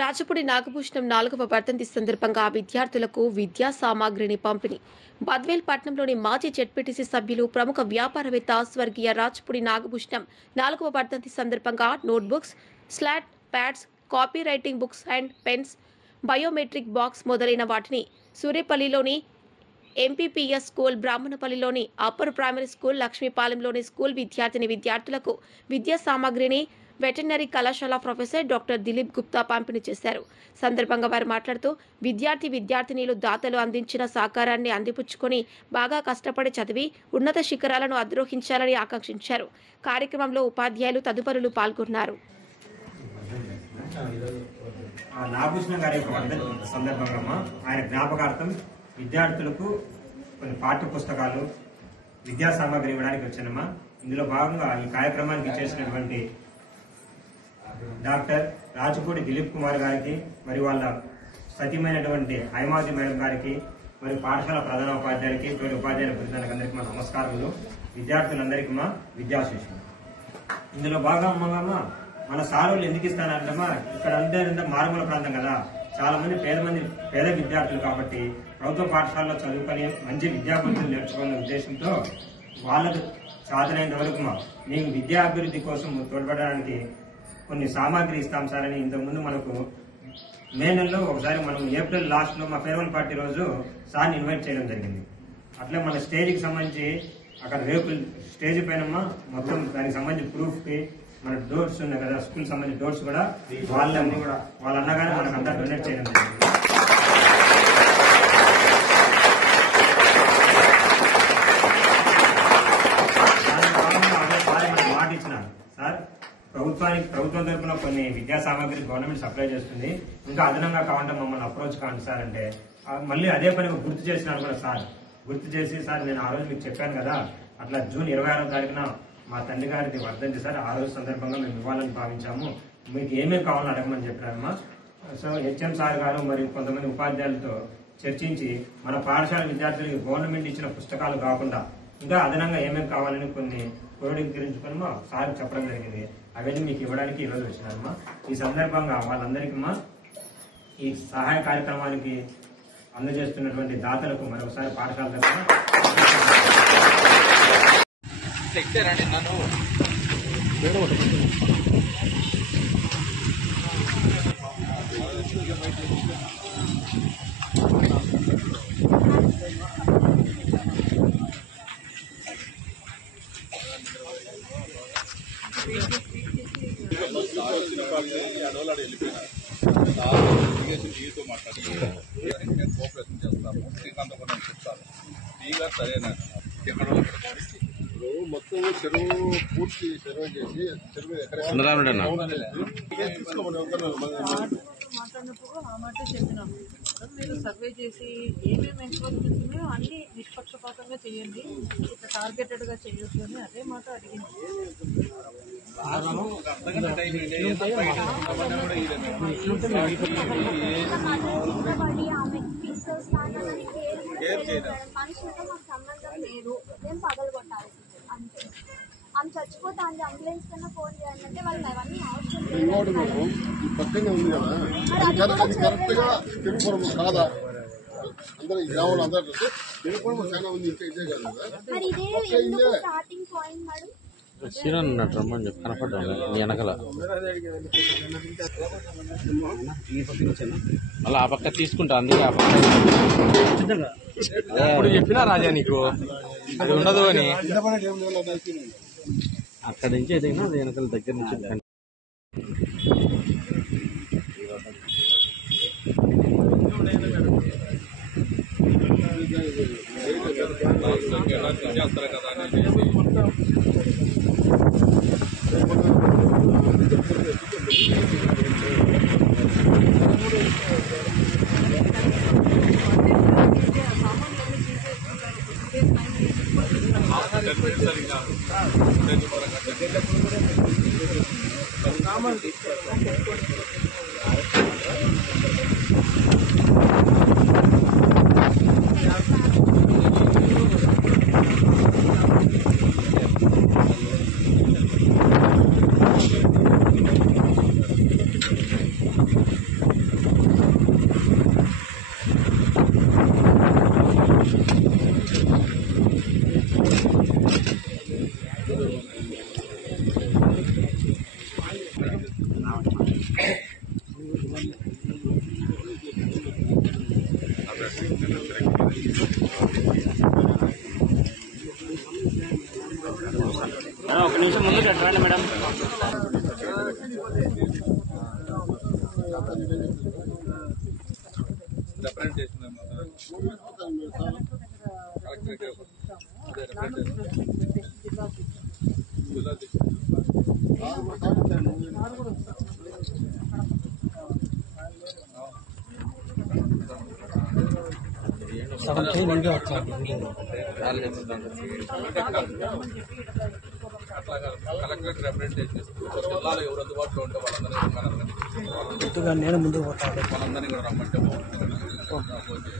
రాజపూడి నాగభూషణం 4వ వర్ధంతి సందర్భంగా విద్యార్థులకు విద్యా సామాగ్రిని పంపిణీ. బద్వేల్ పట్టణంలోని మాజీ జెడ్పీటీసీ సభ్యులు ప్రముఖ వ్యాపారవేత్త స్వర్గీయ రాజపూడి నాగభూషణం 4వ వర్ధంతి సందర్భంగా notebooks, slate pads, copy writing books and pens, biometric box మొదలైన వాటిని సూర్యపల్లిలోని ఎంపీపీఎస్ స్కూల్, బ్రాహ్మణపల్లిలోని అప్పర్ ప్రైమరీ స్కూల్, లక్ష్మీపాలెంలోని స్కూల్ విద్యార్థులకు విద్యా సామాగ్రిని వెటర్నరీ కళాశాల ప్రొఫెసర్ డాక్టర్ దిలీప్ గుప్తా పంపిణీ చేశారు. సందర్భంగా వారు మాట్లాడుతూ విద్యార్థినీలు దాతలు అందించిన సహకారాన్ని అందిపుచ్చుకొని బాగా కష్టపడి చదివి ఉన్నత శిఖరాలను అధిరోహించాలని ఆకాంక్షించారు. కార్యక్రమంలో ఉపాధ్యాయులు తదుపరులు పాల్గొన్నారు. ఆయన జ్ఞాపకార్థం విద్యార్థులకు కొన్ని పాఠ్య పుస్తకాలు, విద్యా సామాగ్రి ఇవ్వడానికి వచ్చానమ్మా. ఇందులో భాగంగా ఈ కార్యక్రమానికి చేసినటువంటి డాక్టర్ రాజపూడి దిలీప్ కుమార్ గారికి, మరి వాళ్ళ సతీమైనటువంటి హైమావతి మేడం గారికి, మరి పాఠశాల ప్రధాన ఉపాధ్యాయులకి, తోటి ఉపాధ్యాయుల బృందానికి అందరికీ మా నమస్కారములు. విద్యార్థులందరికీ మా విద్యాశిష్యులు. ఇందులో భాగంగా మన సారులు ఎందుకు ఇస్తానంటమ్మా, ఇక్కడ అంటే మారుమూల ప్రాంతం కదా, చాలా మంది పేద విద్యార్థులు కాబట్టి ప్రభుత్వ పాఠశాలలో చదువుకొని మంచి విద్యాబుద్ధులు నేర్చుకునే ఉద్దేశంతో వాళ్ళకు సాధనైన వరకు మేము విద్యా అభివృద్ధి కోసం తోడ్పడడానికి కొన్ని సామాగ్రి ఇస్తాం సార్ అని ఇంతకుముందు మనకు మే నెలలో ఒకసారి మనం ఏప్రిల్ లాస్ట్ లో మా ఫేర్వెల్ పార్టీ రోజు సార్ని ఇన్వైట్ చేయడం జరిగింది. అట్లే మన స్టేజ్కి సంబంధించి అక్కడ రేపు స్టేజ్ పైన మొత్తం దానికి సంబంధించి ప్రూఫ్ కి మన డోర్స్ ఉన్నాయి కదా, స్కూల్ సంబంధించిన డోర్స్ కూడా వాళ్ళ అన్నగానే మనకు అంతా డొనేట్ చేయడం జరిగింది. మాట ఇచ్చినారు సార్, ప్రభుత్వం తరఫున కొన్ని విద్యా సామాగ్రి గవర్నమెంట్ సప్లై చేస్తుంది, ఇంకా అదనంగా కావాలంటే మమ్మల్ని అప్రోచ్ కాండి సార్ అంటే మళ్ళీ అదే పని గుర్తు చేసినారు కూడా సార్. గుర్తు చేసి సార్ నేను ఆ రోజు మీకు చెప్పాను కదా, అట్లా జూన్ 26వ తారీఖున మా తండ్రి గారికి వర్ధంతి సార్, ఆ రోజు సందర్భంగా మేము ఇవ్వాలని భావించాము, మీకు ఏమేమి కావాలని అడగమని చెప్పారమ్మా. సో హెచ్ఎం సార్ గారు మరియు కొంతమంది ఉపాధ్యాయులతో చర్చించి మన పాఠశాల విద్యార్థులకి గవర్నమెంట్ ఇచ్చిన పుస్తకాలు కాకుండా ఇంకా అదనంగా ఏమేమి కావాలని కొన్ని క్రోడీకరించుకొని మా సార్ చెప్పడం జరిగింది. అవన్నీ మీకు ఇవ్వడానికి ఈరోజు వచ్చినారమ్మా. ఈ సందర్భంగా వాళ్ళందరికీ ఈ సహాయ కార్యక్రమానికి అందజేస్తున్నటువంటి దాతలకు మరొకసారి పాఠశాల తరఫున కోఆపరేషన్ చేస్తాము. శ్రీకాంత్ కూడా నేను చెప్తాను. టీగా సరేనా మొత్తం చెరువు పూర్తి సర్వే చేసి చెరువు ఎక్కడ మాట్లాడినప్పుడు ఆ మాట చెప్పినాము. మీరు సర్వే చేసి ఏమేమి ఎంక్రోచ్మెంట్స్ ఉన్నాయో అన్ని నిష్పక్షపాతంగా చేయండి, ఇట్లా టార్గెటెడ్ గా చేయొచ్చు అని అదే మాట అడిగింది. ఆమె చచ్చిపోతే అంబులెన్స్ కన్నా ఫోన్ చేయాలంటే వాళ్ళు అవన్నీ అవసరం. ఇంకోటి మేడం, ఈ పక్కనే ఉంది కదా, అది కరెక్ట్ గా తిరుపురం కాదా? అందరూ ఈ గ్రామంలో అందరూ తిరుపురం చాలా ఉంది, ఇంకా ఇదే కాదు కదా స్టార్టింగ్ పాయింట్ మేడం. ఉన్నట్టు రమ్మని చెప్పి కనపడ్డా వెనకల మళ్ళీ ఆ పక్క తీసుకుంటా, అందుకే ఆ పక్క ఇప్పుడు చెప్పినా రాజా నీకు అది ఉండదు అని. అక్కడి నుంచి ఏదైనా అది వెనకల దగ్గర నుంచి చేస్తారు కదా ఒక నిమిషం ముందు రండి మేడం. కలెక్టరేట్ రిప్రజెంటేషన్ చేస్తూ జిల్లాలో ఎవరు అందుబాటులో ఉంటే వాళ్ళందరినీ నేను ముందుకు పోతాను. వాళ్ళందరినీ కూడా రమ్మంటే బాగుంటుంది.